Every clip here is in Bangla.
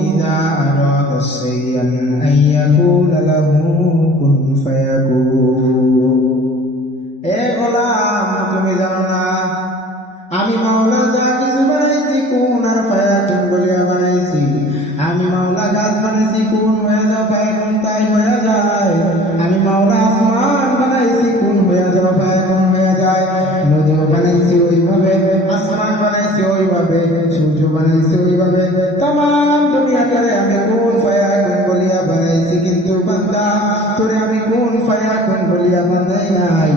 إذا أراد شيئا أن يقول له كن فيكون এ গোলাম তুমি জানো না আমি মাওলা যা কিছু বানাইছি কোন আর ফায়াকুন বলিয়া বানাইছি আমি মাওলা গাছ বানাইছি কোন হয়ে যাও ফায়াকুন তাই হয়ে যায় আমি মাওলা আসমান বানাইছি কোন হয়ে যাও ফায়াকুন হয়ে যায় নদী বানাইছি ওইভাবে আসমান বানাইছি ওইভাবে সূর্য বানাইছি ওইভাবে तमाम দুনিয়াকে আমি কোন ফায়াকুন বলিয়া বানাইছি কিন্তু বান্দা তোরে আমি কোন ফায়াকুন বলিয়া বানাই নাই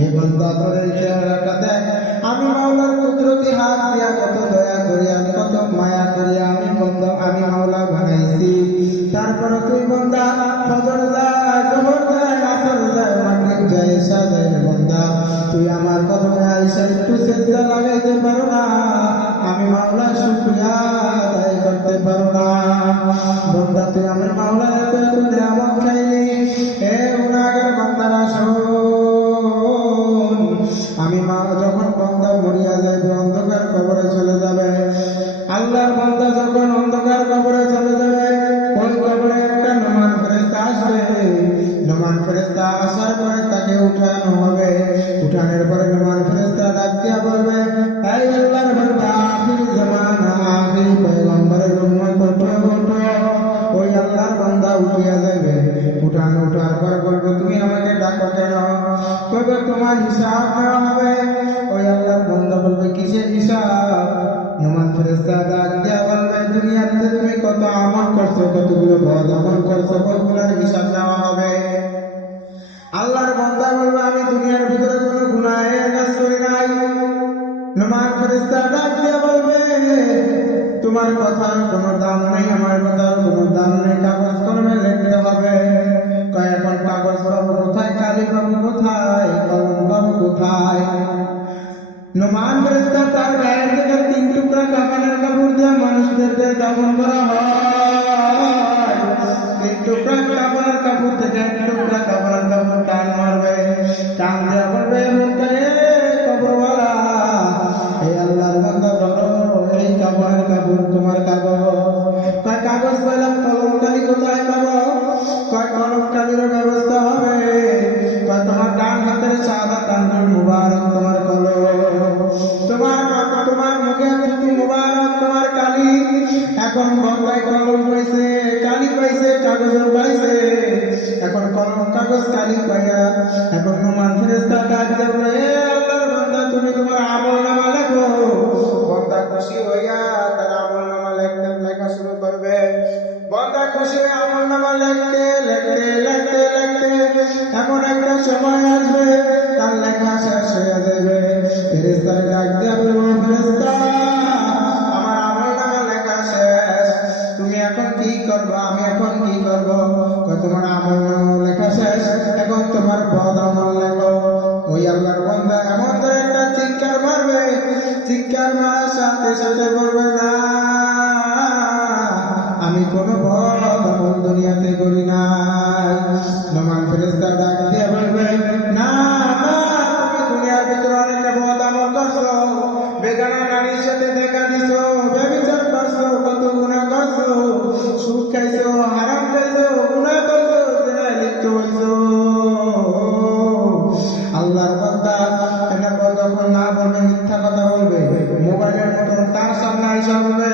এ বান্দা তোরে চেহারাটা দেখ আমি মাওলার কুদরতি হাত দিয়া কত দয়া করি আমি কত মায়া করি আমি মাওলা বানাইছি তারপর তুই বান্দা ফজর যায় জোহর যায় আসর যায় মাগরিব যায় ইশা যায় বান্দা তুই আমার কদমে আইসা একটু সিজদা লাগাইতে পারো না আমি মাওলা শুকরিয়া আদায় করতে পারো না বান্দা তুই আমার মাওলা এত নিয়ামত খাইলি এ গুনাহগার বান্দারা শোন আমি যখন বান্দা মরিয়া যাবে অন্ধকার কবরে চলে যাবে আল্লাহর বান্দা যখন অন্ধকার কবরে চলে যাবে ওই কবরে একটা নমান ফেরেশতা আসবে নমান ফেরেশতা আসার পরে তাকে উঠানো হবে উঠানোর পরে নমান ফেরেশতা ডাক দিয়া বলবে এই আল্লাহর বান্দা আখির জামানা আখির পয়গম্বরের উম্মত ওঠো ওই আল্লাহর বান্দা উঠিয়া যাবে উঠার পর বলবে তুমি আমাকে ডাকো কেন কবে তোমার হিসাব নেওয়া হবে ওই আল্লাহর বান্দা বলবে কিসের হিসাব নমান ফেরেশতা ডাক দিয়া বলবে দুনিয়াতে তুমি কত আমল করছো কতগুলো বদ আমল করছো সবগুলোর হিসাব নেওয়া হবে আল্লাহর বান্দা বলবে আমি দুনিয়ার ভিতরে কোনো গুনাহের কাজ করি নাই নমান ফেরেশতা ডাক দিয়া বলবে তোমার কথার কোনো দাম নেই আমার কথার কোনো দাম নেই কাগজ কলমে লিখতে হবে কয় এখন কাগজ পাবো কোথায় কালি পাবো কোথায় কলম পাবো কোথায় নমান ফেরেশতা তার গায়ের থেকে 3 টুকরা কাফনের কাপড় দিয়ে মানুষদেরকে দাফন করা হয় 3 টুকরা কাফনের কাপড় থেকে 1 টুকরা কাফনের কাপড় টান মারবে টান দেওয়া বলবে মুখে কবরওয়ালা এই আল্লাহর বান্দা ধরো এই কাফনের কাপড় তোমার কাগজ কয় কাগজ পেলাম কলম কালি কোথায় পাবো কয় কলম কালির ব্যবস্থা হবে কয় তোমার ডান হাতের শাহাদাত আঙ্গুল মুবারক তোমার কলম তোমার মুখে থুতু মুবারক তোমার কালি এখন বাংলায় কলম পাইছে কালি পাইছে কাগজ পাইছে এখন কলম কাগজ কালি পাইয়া এখন নমান ফেরেশতা ডাক দেবে আল্লাহর বান্দা তুমি তোমার আমলনামা লেখো বান্দা খুশি হইয়া তার আমলনামা লেখা শুরু করবে বান্দা খুশি হয়ে আমলনামা লিখতে এমন একটা সময় আসবে তার লেখা শেষ হয়ে যাবে ফেরেশতার ডাক দিয়া বলবে ফেরেশতা আমার আমলনামা লেখা শেষ তুমি এখন কি করবে আমি এখন কি করব তোমার আমলনামা লেখা শেষ এখন তোমার বদ আমল লেখো ওই আল্লাহর বান্দা এমন একটা চিৎকার মারবে চিৎকার মারার সাথে সাথে বলবে না আমি কোনো বদ আমল দুনিয়াতে করি নাই নমান ফেরেশতা ডাক দিয়ে বলবে না তুমি দুনিয়ার ভিতরে অনেক বদ আমল করছো বেগানা নারীর সাথে দেখা দিছো ব্যভিচার করছো কত গুনাহ করছো সুদ খাইছো হারাম খাইছো গুনাহ করছো জেনায় লিপ্ত হইছো আল্লাহর বান্দা এটা যখন না বলবে মিথ্যা কথা বলবে মোবাইলের মতন তার সামনে আইসা বলবে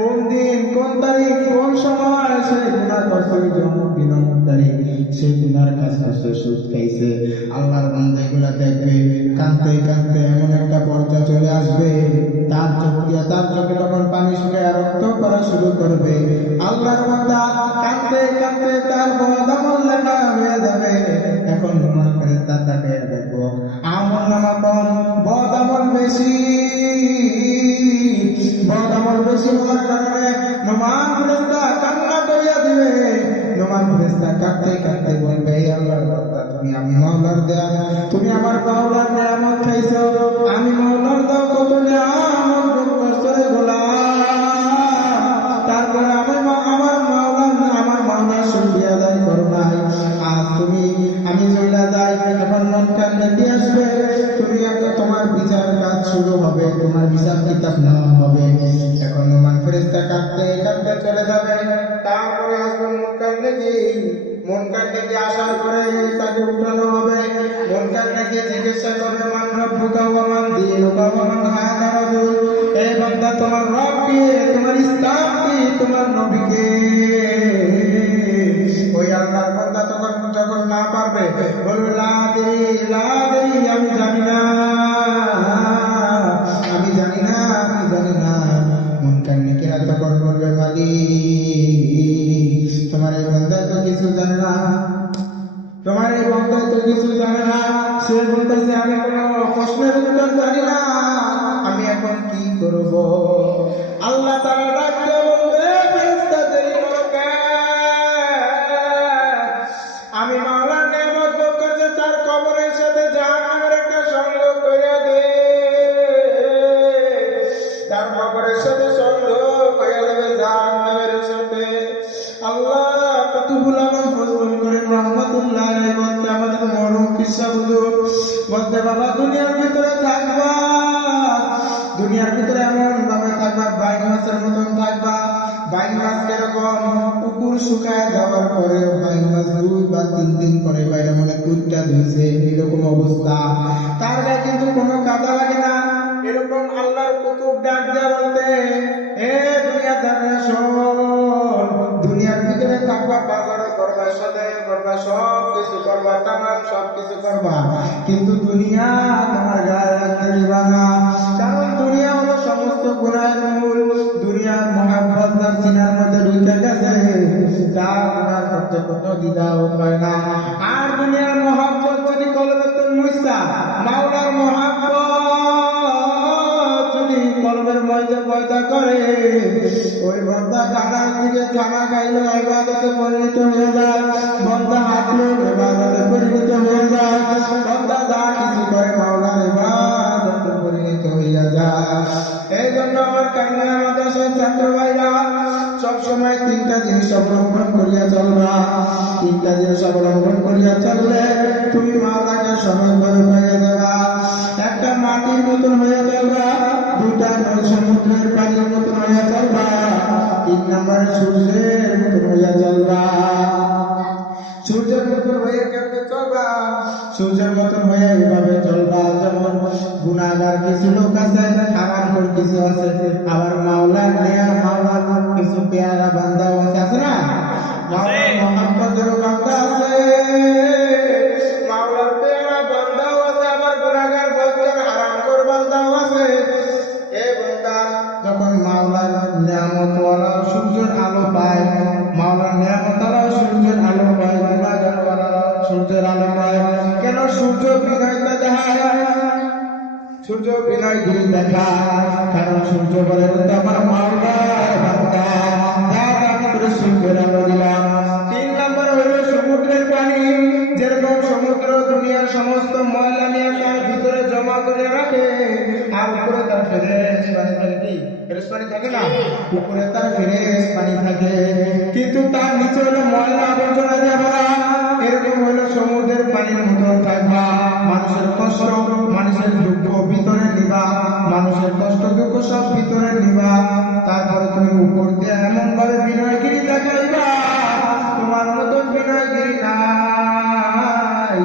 কোন দিন কোন তারিখ কোন সময় সে গুনাহ করছে অমুক দিন অমুক তারিখ সে গুনার কাজ করছে সুদ খাইছে আল্লাহর বান্দা এগুলা দেখবে কাঁদতে কাঁদতে এমন একটা পর্যায়ে চলে আসবে তার চোখে তখন পানি শুকিয়ে রক্ত করা শুরু করবে আল্লাহর বান্দা কাঁদতে কাঁদতে তার বদ আমল লেখা হয়ে যাবে এখন নমান ফেরেশতা তাকে দেখো আমলনামা কম বদ আমল বেশি হওয়ার কারণে নমান ফেরেশতা কান্না করিয়া দিবে নমান ফেরেশতা কাঁদতে কাঁদতে বলবে হে আল্লাহর বান্দা তুমি আমার মাওলার নিয়ামত খাইছো আমি মাওলার দাও কত নিয়ামত ভোগ করছো রে গোলাম তারপরে আমার মাওলার শুকরিয়া আদায় করো নাই আজ তুমি আমি চলে যাই যখন মন কান্নাতে আসবে তুমি তোমার বিচার কাজ শুরু হবে তোমার হিসাব কিতাব নেওয়া হবে এখন নমান ফেরেশতা কাটতে কাটতে চলে যাবে। তারপরে আসবে মুনকার নেকি আসার পরে তাকে উঠানো হবে। মুনকার নেকি জিজ্ঞাসা করবে মান রব্বুকা ওয়া মান দীনুকা ওয়া মান হাদা রাজুল, এই বান্দা তোমার রব কে, তোমার ইসলাম কি, তোমার নবী কে? ওই আল্লাহর বান্দা তখন যখন না পারবে বলবে লা আদরি লা আদরি, আমি জানি না, আমি জানি না, আমি জানি না। মুনকার নেকিরা তখন বলবে মালিক, তোমার এই বান্দা তো কিছু জানে না, তোমার এই বান্দা তো কিছু জানে না। সে বলতেছে আমি কোনো প্রশ্নের উত্তর জানি না, আমি এখন কি করব? আল্লাহ তাআলা ডাক দিয়ে বলবে ফেরেশতা দেরি করো কেন? আমি মাওলার নেয়ামত ভোগ করতে তার কবরের সাথে জাহান্নামের একটা সংযোগ করে দে, তার কবরের সাথে সংযোগ করে দেবে জাহান্নামের সাথে। আল্লাহ কুতুবুল আলম ফজল করিম রহমাতুল্লাহ আলাইহি বলতে আমাদের মরহুম কিসসা হুজুর বলতে, বাবা দুনিয়ার ভিতরে থাকবা, দুনিয়ার ভিতরে এমন ভাবে থাকবা বাইন মাছের মতন থাকবা। বাইন মাছ কিরকম? পুকুর শুকায় যাওয়ার পরে বাইন মাছ 2 বা 3 দিন পরে বাইরে মনে কুটটা ধুইছে, এরকম অবস্থা। তার গায়ে কিন্তু কোনো কাদা লাগে না। এরকম আল্লাহর কুতুব ডাক দেয়া বলতে, এ দুনিয়াদাররা শোন, দুনিয়ার ভিতরে থাকবা, বাজারে করবা, সদাই করবা, সব কিছু করবা, তামাম সব কিছু করবা, কিন্তু দুনিয়া তোমার গায়ে লাগতে দিবা না। কারণ দুনিয়া হলো সমস্ত গুনাহের মূল। দুনিয়ার মহাব্বত তার সিনার মধ্যে ঢুকে গেছে, তার গুনাহ করতে কোনো দ্বিধাও হয় না। আর দুনিয়ার মহাব্বত যদি কলবে মুইসা, মাওলার মহাব্বত যদি কলবের মধ্যে পয়দা করে, ওই বান্দা খানার দিকে খানা খাইলো ইবাদতে পরিণত হয়ে যায়, বান্দা হাঁটলো ইবাদতে পরিণত হয়ে যায়, বান্দা যা কিছু করে মাওলার ইবাদতে পরিণত হইয়া যায়। এই জন্য আমার কান্না মাদ্রাসার ছাত্র ভাইরা সবসময় 3টা জিনিস অবলম্বন করিয়া চলবা। 3টা জিনিস অবলম্বন করিয়া চললে তুমি মাওলাকে সহজভাবে পেয়ে যাবা। একটা মাটির মতন হয়ে চলবা, 2টা সমুদ্রের পানির মতন হয়ে চলবা, 3 নম্বরে সূর্যের মতন হইয়া চলবা। সূর্যের মতন হয়ে কেমনে চলবা? সূর্যের মতন হয়ে এইভাবে চলবা যেমন গুনাহগার কিছু লোক আছে, হারামখোর কিছু আছে, আবার মাওলার নেয়া মাওলার কিছু পেয়ারা বান্দাও আছে না? মাওলার মহাব্বতের বান্দা আছে, মাওলার পেয়ারা বান্দাও আছে, আবার গুনাহগার বলছেন হারামখোর বান্দাও আছে। এ বান্দা যখন মাওলার নিয়ামতওয়ালা সূর্যের আলো পায়, মাওলার নিয়ামতওয়ালা সূর্যের আলো পায়, গুনাহগারওয়ালা সূর্যের আলো পায়। কেন সূর্য বিনয়টা দেখায়? সূর্য বিনয়গিরি দেখায় কারণ সূর্য বলে আমার মাওলার বান্দা, যার ভিতরে সূর্যের আলো দিলাম। 3 নম্বরে হলো সমুদ্রের পানি। যেরকম সমুদ্র দুনিয়ার সমস্ত ময়লা নিয়ে তার ভিতরে জমা করে রাখে, আর উপরে তার ফ্রেশ পানি থাকে। কি ফ্রেশ পানি থাকে না? উপরে তার ফ্রেশ পানি থাকে, কিন্তু তার নিচে হলো ময়লা আবর্জনা দিয়ে ভরা। এরকম হলো সমুদ্রের পানির মতন থাকবা। মানুষের কষ্ট, মানুষের দুঃখ ভিতরে নিবা, মানুষের কষ্ট দুঃখ সব ভিতরে নিবা। তারপরে তুমি উপর দিয়ে এমন ভাবে বিনয়গিরি দেখাইবা, তোমার মতন বিনয়গিরি নাই।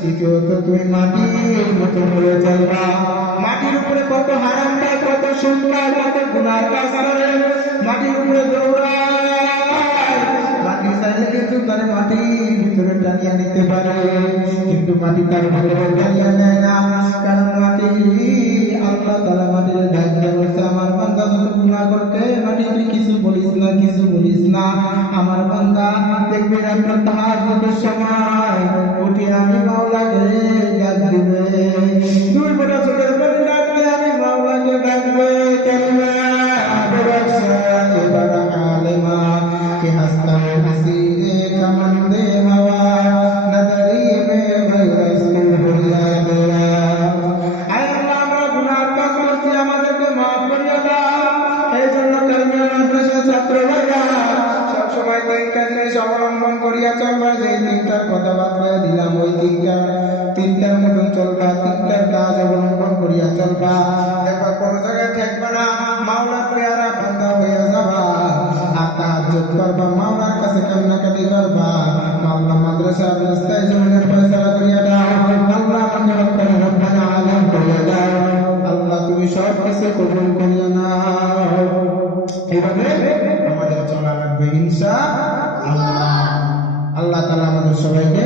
দ্বিতীয়ত তুমি মাটির মতন হয়ে চলবা। মাটির উপরে কত হারাম পায়, কত সুন্দর, কত গুনাহ কাজ করে, মাটির উপরে দৌড়ায়। মাটি চাইলে কিন্তু তার মাটির ভিতরে টানিয়ে নিতে পারে, কিন্তু মাটি তার ভিতরে টানিয়ে নেয় না। কারণ মাটি আল্লাহ তাআলা মাটির দায়িত্ব বলছে, আমার বান্দা যত গুনাহ করতে, মাটি তুই কিছু বলিস না, কিছু বলিস না। আমার বান্দা দেখবে আপনার তাহাজ্জুদের সময় উঠে আমি মাওলাকে ডাক দিবে, 2 ফোঁটা চোখের পানি ডাকবে, আমি মাওলাকে ডাকবে। কালিমা এবারা আলেমা কে হাসতা হাসিনে কামন্দে হাওয়া নদরি মে বরসতে ভুলা দেয়া। আয় আল্লাহ, আমরা গুনাহ কাজ করছি, আমাদেরকে মাফ করিয়া দাও। এই জন্য কালিমা মাদ্রাসার ছাত্র ভাইরা সবসময় 3টা জিনিস অবলম্বন করিয়া চলবা। যে 3টার কথা বাদ দিলাম, ওই 3টা তিনটার মতন চলবা, তিনটার কাজ অবলম্বন করিয়া চলবা। দেখো কোন জায়গায় ঠেকবা না, মাওলার পেয়ারা বান্দা হইয়া যাবা। আর তাহাজ্জুদ করবা, মাওলার কাছে কান্নাকাটি করবা, মাওলা মাদ্রাসা রাস্তায় জমিনের ফয়সালা করিয়া দাও। আল্লাহ আমাকে রব্বানা আলামিন করিয়া দাও। আল্লাহ তুমি সব কিছু কবুল করিয়া নাও। এইভাবে আমাদের চলা লাগবে ইনশাআল্লাহ। আল্লাহ তাআলা আমাদের সবাইকে